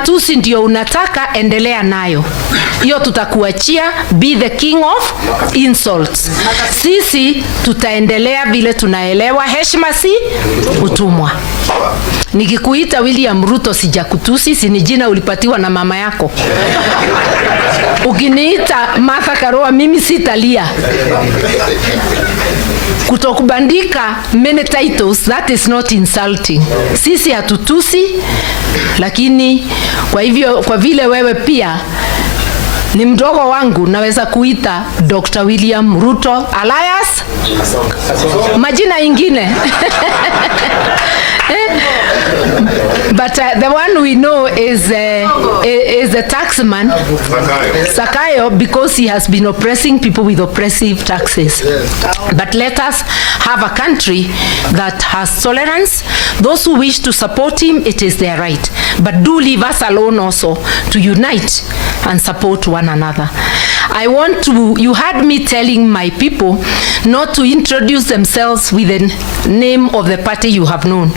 matusi ndio unataka, endelea nayo. Hiyo tutakuachia, be the king of insults. Sisi tutaendelea vile tunaelewa heshima si utumwa. Nikikuita William Ruto sijakutusi, si ni jina ulipatiwa na mama yako. Ukiniita Martha Karua mimi sitalia. Kutokubandika many titles, that is not insulting. Sisi hatutusi, lakini kwa vile wewe pia ni mdogo wangu, naweza kuita Dr. William Ruto alias majina ingine. But the one we know is the taxman Sakayo, because he has been oppressing people with oppressive taxes. But let us have a country that has tolerance. Those who wish to support him, it is their right. But do leave us alone also to unite and support one another. You had me telling my people not to introduce themselves with the name of the party you have known.